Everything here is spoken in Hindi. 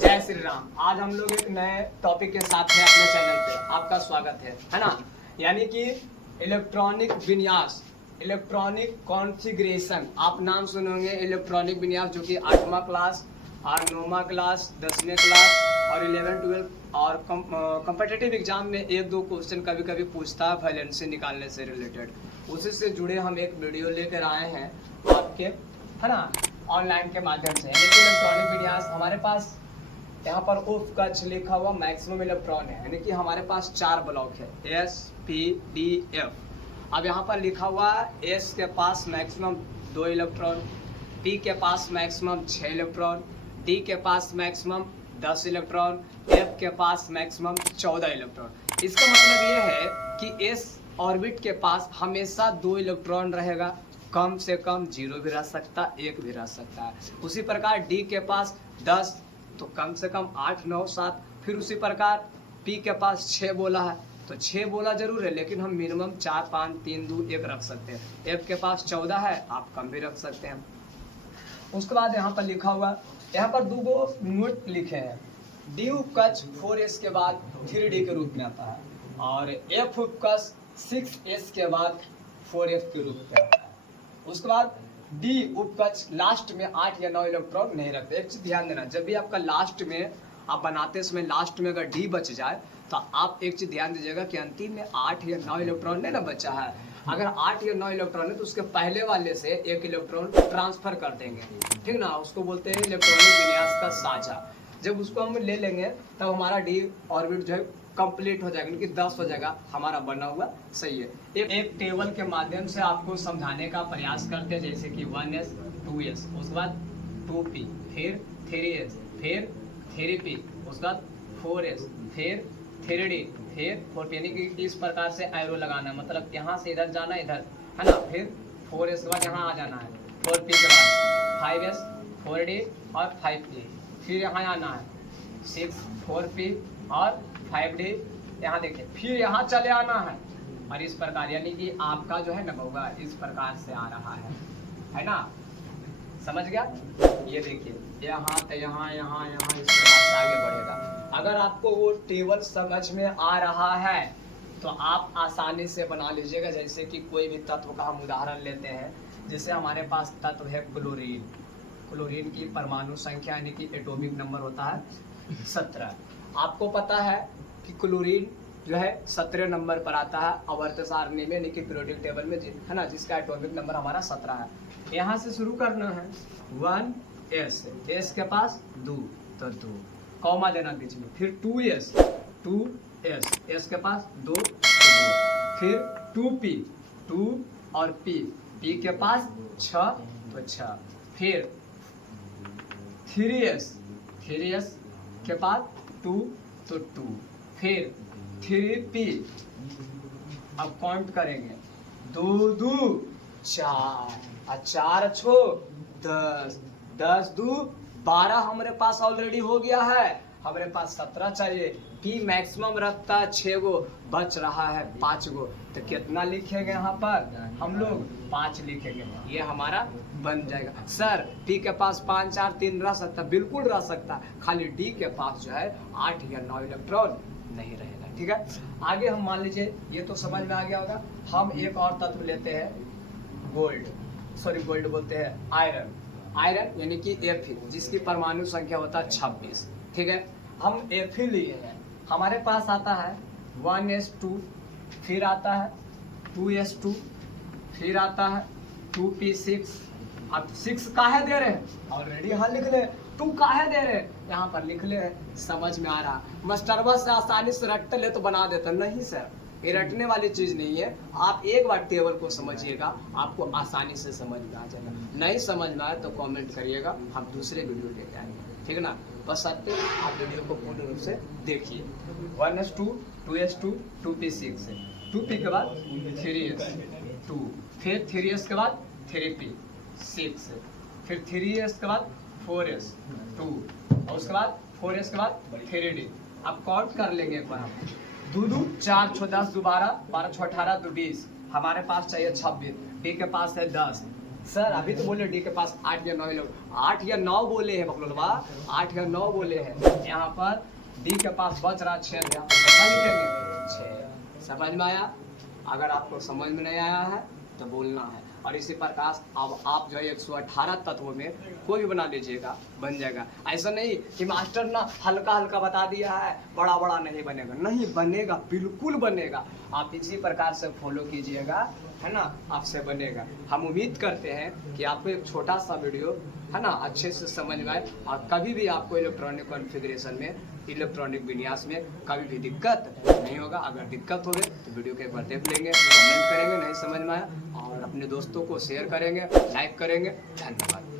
जय श्री राम। आज हम लोग एक नए टॉपिक के साथ हैं अपने चैनल पे। आपका स्वागत है ना। यानी कि इलेक्ट्रॉनिक विन्यास, इलेक्ट्रॉनिक कॉन्फ़िगरेशन। आप नाम सुनोगे इलेक्ट्रॉनिक विन्यास, जो कि 8वां क्लास और 9वां क्लास, 10वें क्लास और 11 12 और कम्पिटिटिव एग्जाम में एक दो क्वेश्चन कभी कभी पूछता है वैलेंसी निकालने से रिलेटेड। उसी से जुड़े हम एक वीडियो लेकर आए हैं आपके, है ना, ऑनलाइन के माध्यम से। यानी कि इलेक्ट्रॉनिक विन्यास हमारे पास यहाँ पर उफ कच लिखा हुआ मैक्सिमम इलेक्ट्रॉन है, यानी कि हमारे पास 4 ब्लॉक है S P D F। अब यहाँ पर लिखा हुआ S के पास मैक्सिमम 2 इलेक्ट्रॉन, P के पास मैक्सिमम 6 इलेक्ट्रॉन, D के पास मैक्सिमम 10 इलेक्ट्रॉन, F के पास मैक्सिमम 14 इलेक्ट्रॉन। इसका मतलब ये है कि S ऑर्बिट के पास हमेशा 2 इलेक्ट्रॉन रहेगा, कम से कम 0 भी रह सकता, 1 भी रह सकता है। उसी प्रकार D के पास 10 तो कम से कम 8 9 7। फिर उसी प्रकार P के पास 6 बोला है तो 6 बोला जरूर है, लेकिन हम मिनिमम 4 5 3 2 1 रख सकते हैं। F के पास 14 है, आप कम भी रख सकते हैं। उसके बाद यहाँ पर लिखा हुआ, यहाँ पर 2 गो नोट लिखे हैं। D उपकच 4S के बाद 3D के रूप में आता है और F उपकच 6S के बाद 4F के रूप में आता है। उसके बाद डी उपकच लास्ट में 8 या 9 इलेक्ट्रॉन नहीं रखते। एक चीज ध्यान देना, जब भी आपका लास्ट में आप बनाते समय लास्ट में अगर डी बच जाए तो आप एक चीज ध्यान दीजिएगा कि अंतिम में 8 या 9 इलेक्ट्रॉन नहीं ना बचा है। अगर 8 या 9 इलेक्ट्रॉन है तो उसके पहले वाले से 1 इलेक्ट्रॉन ट्रांसफर कर देंगे, ठीक ना। उसको बोलते हैं इलेक्ट्रॉनिक विन्यास का साझा। जब उसको हम ले लेंगे तब हमारा डी ऑर्बिट जो है कंप्लीट हो जाएगा, क्योंकि 10 हो जाएगा, हमारा बना हुआ सही है। एक टेबल के माध्यम से आपको समझाने का प्रयास करते हैं, जैसे कि 1S 2S, उसके बाद 2P, फिर 3S, फिर 3P, उसके बाद 4S, फिर 3D, फिर 4P। यानी कि इस प्रकार से एरो लगाना, मतलब यहाँ से इधर जाना, इधर, है ना। फिर 4S के बाद यहाँ आ जाना है, 4P के बाद 5S, 4D और 5P, फिर यहाँ आना है 6 4P और 5D, यहाँ देखिए, फिर यहाँ चले आना है और इस प्रकार। यानी कि आपका जो है ना होगा इस प्रकार से आ रहा है ना। समझ गया। ये देखिए यहाँ तो यहाँ यहाँ यहाँ इस प्रकार से आगे बढ़ेगा। अगर आपको वो टेबल समझ में आ रहा है तो आप आसानी से बना लीजिएगा। जैसे कि कोई भी तत्व का हम उदाहरण लेते हैं, जैसे हमारे पास तत्व है क्लोरीन। क्लोरीन की परमाणु संख्या यानी कि एटॉमिक नंबर होता है 17। आपको पता है कि क्लोरीन जो है 17 नंबर पर आता है आवर्त सारणी में, यानी कि पीरियोडिक टेबल में, है ना, जिसका एटॉमिक नंबर हमारा 17 है। यहाँ से शुरू करना है 1S, S के पास 2 तो 2 कॉमा देना बीच में, फिर 2S, 2S, S के पास 2 तो 2, फिर 2P, 2 और P के पास 6 तो 6, फिर 3S, 3S के बाद 2 तो 2, फिर 3P। अब काउंट करेंगे 2 2 4 और 4 छो 10, 10 2 12 हमारे पास ऑलरेडी हो गया है। हमारे पास 17 चाहिए। P मैक्सिमम रखता है 6 गो, बच रहा है 5 गो, तो कितना लिखेंगे यहाँ पर हम लोग 5 लिखेंगे। ये हमारा बन जाएगा। सर P के पास 5 4 3 रह सकता, बिल्कुल रह सकता, खाली D के पास जो है 8 या 9 इलेक्ट्रॉन नहीं रहेगा, ठीक है। आगे हम मान लीजिए, ये तो समझ में आ गया होगा। हम एक और तत्व लेते हैं गोल्ड बोलते हैं आयरन। आयरन यानी कि Fe, जिसकी परमाणु संख्या होता है 26, ठीक है। हम Fe लिए हैं, हमारे पास आता है 1S2, फिर आता है 2S2, फिर आता है 2P6। अब 6 काहे दे रहे हैं ऑलरेडी, हाँ लिख ले। 2 काहे दे रहे हैं यहाँ पर लिख ले, समझ में आ रहा। मास्टरवा से आसानी से रट ले तो बना देता, नहीं सर, ये रटने वाली चीज नहीं है। आप एक बार टेबल को समझिएगा, आपको आसानी से समझ में आ जाएगा। नहीं समझ में आए तो कमेंट करिएगा, हम दूसरे वीडियो लेके आएंगे, ठीक है ना। बस आते आप वीडियो को पूर्ण रूप से देखिए। 1S2, 2S2, 2P6, 2P के बाद 3S 2, फिर 3S के बाद 3P 6, फिर 3S के बाद 4S 2, और उसके बाद 4S के बाद 3D। अब काउंट कर लेंगे एक बार। 2 2 4 6 10 12 12 6 18 2 20, हमारे पास चाहिए 26। D के पास है 10, सर अभी तो बोले डी के पास 8 या 9 लोग, 8 या 9 बोले हैं बकलोलवा, 8 या 9 बोले हैं। यहाँ पर डी के पास बच रहा 6 या कितना लिखेंगे 6। समझ में आया? अगर आपको समझ में नहीं आया है तो बोलना है। और इसी प्रकार अब आप जो है 118 तत्वों में कोई भी बना लीजिएगा, बन जाएगा। ऐसा नहीं कि मास्टर ना हल्का हल्का बता दिया है, बड़ा बड़ा नहीं बनेगा, नहीं बनेगा, बिल्कुल बनेगा। आप इसी प्रकार से फॉलो कीजिएगा, है ना, आपसे बनेगा। हम उम्मीद करते हैं कि आपको एक छोटा सा वीडियो, है ना, अच्छे से समझ में आए। और कभी भी आपको इलेक्ट्रॉनिक कॉन्फ़िगरेशन में, इलेक्ट्रॉनिक विन्यास में कभी भी दिक्कत नहीं होगा। अगर दिक्कत हो गई तो वीडियो को एक बार देख लेंगे, कमेंट करेंगे नहीं समझ में आया, और अपने दोस्तों को शेयर करेंगे, लाइक करेंगे। धन्यवाद।